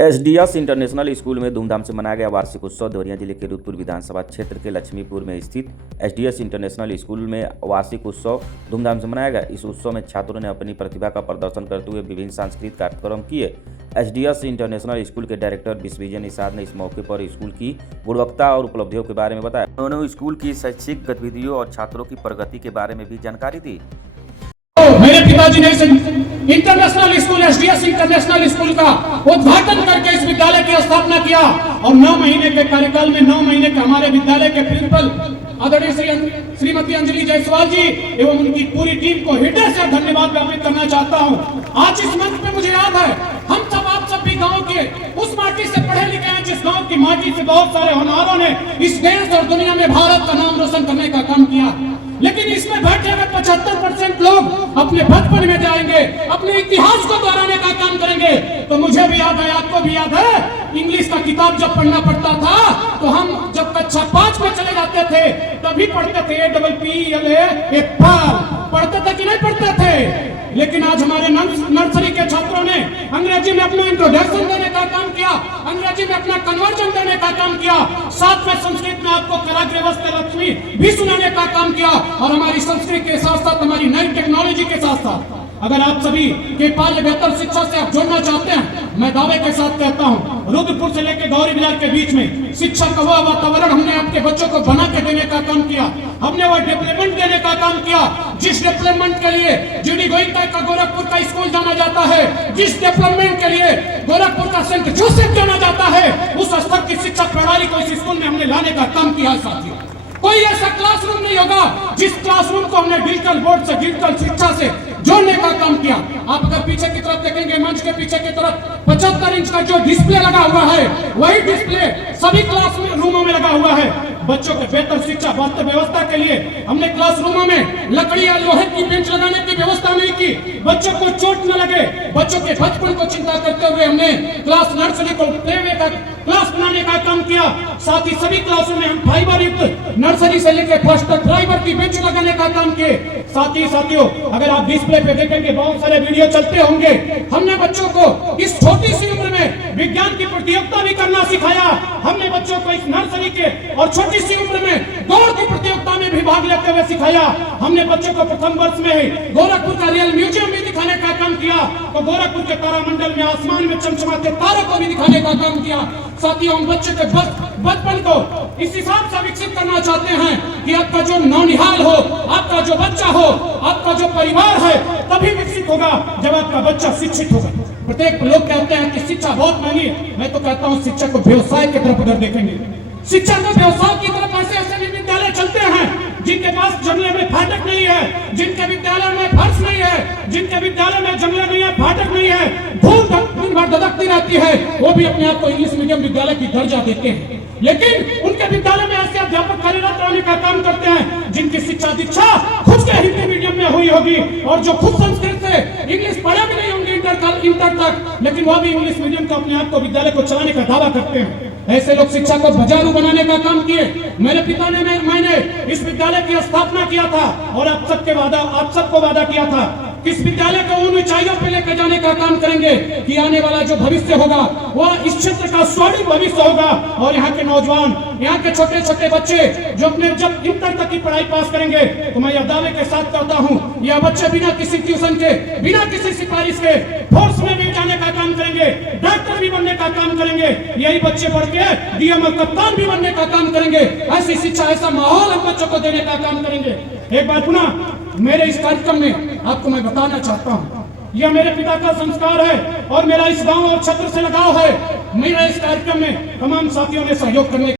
SDS international school में धूमधाम से मनाया गया वार्षिक उत्सव। देवरिया जिले के रुद्रपुर विधानसभा क्षेत्र के लक्ष्मीपुर में स्थित एसडीएस इंटरनेशनल स्कूल में वार्षिक उत्सव धूमधाम से मनाया गया। इस उत्सव में छात्रों ने अपनी प्रतिभा का प्रदर्शन करते हुए विभिन्न सांस्कृतिक कार्यक्रम किए। एसडीएस इंटरनेशनल स्कूल के डायरेक्टर विश्वविजय निषाद ने इस मौके पर स्कूल की गुणवत्ता और उपलब्धियों के बारे में बताया। उन्होंने स्कूल की शैक्षिक गतिविधियों और छात्रों की प्रगति के बारे में भी जानकारी दी। मेरे पिताजी ने international school SDS international school का उद्घाटन करके इस विद्यालय की स्थापना किया और 9 महीने के कार्यकाल में 9 महीने के हमारे विद्यालय के प्रिंसिपल आदरणीय श्रीमती अंजलि जायसवाल जी एवं उनकी पूरी टीम को हृदय से धन्यवाद ज्ञापित करना चाहता हूं। आज इस मंच पे मुझे याद है हम सब आप सब भी गांव के उस माटी से पढ़े लिखे हैं जिस गांव की माटी से बहुत सारे होनहारों ने इस देश और दुनिया में भारत का नाम रोशन करने का काम किया। लेकिन इसमें बैठे हुए 75% लोग अपने बचपन में जाएंगे, अपने इतिहास को दोहराने का काम करेंगे। तो मुझे भी याद है, आपको भी याद है, इंग्लिश का किताब जब पढ़ना पड़ता था तो हम जब कक्षा 5 में चले जाते थे तभी पढ़ते थे APPLA पढ़ते थे कि नहीं पढ़ते थे। लेकिन आज हमारे नर्सरी के छात्रों ने अंग्रेजी में अपना इंट्रोडक्शन देने का काम किया, अंग्रेजी में अपना कन्वर्जन देने का काम किया, साथ में संस्कृत में आपको कराग्रे वस्ते लक्ष्मी भी सुनाने का काम किया और हमारी संस्कृति के साथ साथ हमारी नई टेक्नोलॉजी के साथ साथ अगर आप सभी के पास बेहतर शिक्षा से आप जोड़ना चाहते हैं, मैं दावे के साथ कहता हूं, रुद्रपुर से लेकर गौरी बाजार के बीच में शिक्षा का वह वातावरण हमने आपके बच्चों को बना के देने का काम किया। हमने वह डेवलपमेंट देने का काम किया जिस डेवलपमेंट के लिए जीडी गोइंका का गोरखपुर का स्कूल जाना जाता है, जिस डेवलपमेंट के लिए गोरखपुर का सेंट जोसेफ जाना जाता है, उस स्तर की शिक्षा प्रणाली को इस स्कूल में हमने लाने का काम किया। साथियों, कोई ऐसा क्लासरूम नहीं होगा जिस क्लासरूम को हमने डिजिटल बोर्ड से डिजिटल शिक्षा से जोड़ने का काम किया। आप अगर पीछे की तरफ देखेंगे, मंच के पीछे की तरफ 75 इंच का जो डिस्प्ले लगा हुआ है वही डिस्प्ले सभी क्लासरूमों में लगा हुआ है। बच्चों के बेहतर शिक्षा व्यवस्था के लिए हमने क्लासरूमों में लकड़ी या लोहे की बेंच लगाने की व्यवस्था नहीं की, बच्चों को चोट न लगे, बच्चों के बचपन को चिंता करते हुए हमने क्लास नर्सरी को प्ले का क्लास बनाने का काम किया। साथ ही सभी क्लासों में हम फाइबर युक्त नर्सरी से लेकर फर्स्ट तक फाइबर की बेंच लगाने का काम किए। साथ ही साथियों, अगर आप डिस्प्ले पे देखेंगे बहुत सारे वीडियो चलते होंगे, हमने बच्चों को इस छोटी सी उम्र में विज्ञान की प्रतियोगिता भी करना सिखाया। हमने बच्चों को इस नर्सरी के और छोटी सी उम्र में दौड़ की प्रतियोगिता में भी भाग लेते हुए सिखाया। हमने बच्चों को प्रथम वर्ष में ही गोरखपुर का रियल म्यूजियम भी दिखाने का काम किया, तो गोरखपुर के तारामंडल में आसमान में चमचमाते तारों को भी दिखाने का काम किया। साथियों, हम बच्चे के बचपन को इस हिसाब से विकसित करना चाहते हैं कि आपका जो नौनिहाल हो, आपका जो बच्चा हो, आपका जो परिवार है तभी विकसित होगा जब आपका बच्चा शिक्षित होगा। प्रत्येक लोग कहते हैं कि शिक्षा बहुत महंगी है, मैं तो कहता हूँ शिक्षा को व्यवसाय की तरफ अगर देखेंगे, शिक्षा को व्यवसाय की तरफ ऐसे ऐसे विद्यालय चलते हैं जिनके पास जंगले में फाटक नहीं है, जिनके विद्यालय में फर्श नहीं है, जिनके विद्यालय में जंगले नहीं है, फाटक नहीं है, धूल धड़कती रहती है, वो भी अपने आप को इंग्लिश मीडियम विद्यालय की दर्जा देते हैं। लेकिन उनके विद्यालय में ऐसे अध्यापक कार्यरत रहने का काम करते हैं जिनकी शिक्षा दीक्षा खुद के हिंदी मीडियम में हुई होगी और जो खुद संस्कृत से इंग्लिश पढ़े भी नहीं होंगे इंटर तक, लेकिन वह भी इंग्लिश मीडियम का अपने आप को विद्यालय को चलाने का दावा करते हैं। ऐसे लोग शिक्षा को बाजारू बनाने का काम किए। मेरे पिता ने मैंने इस विद्यालय की स्थापना किया था और आप सबको वादा किया था कि इस विद्यालय को उन ऊंचाइयों पर लेकर जाने का काम करेंगे कि आने वाला जो भविष्य होगा वह इस क्षेत्र का स्वर्णिम भविष्य होगा और यहाँ के नौजवान, यहाँ के छोटे छोटे बच्चे जो अपने जब इंटर तक की पढ़ाई पास करेंगे तो मैं यह दावे के साथ कहता हूँ यह बच्चे बिना किसी ट्यूशन के, बिना किसी सिफारिश के फोर्स में भी जाने का काम करेंगे, डॉक्टर भी बनने का काम करेंगे, यही बच्चे बढ़ के डीएम और कप्तान भी बनने का काम करेंगे। ऐसी शिक्षा, ऐसा माहौल हम बच्चों को देने का काम करेंगे। एक बार पुनः मेरे इस कार्यक्रम में आपको मैं बताना चाहता हूं, यह मेरे पिता का संस्कार है और मेरा इस गांव और क्षेत्र से लगाव है। मेरा इस कार्यक्रम में तमाम साथियों ने सहयोग करने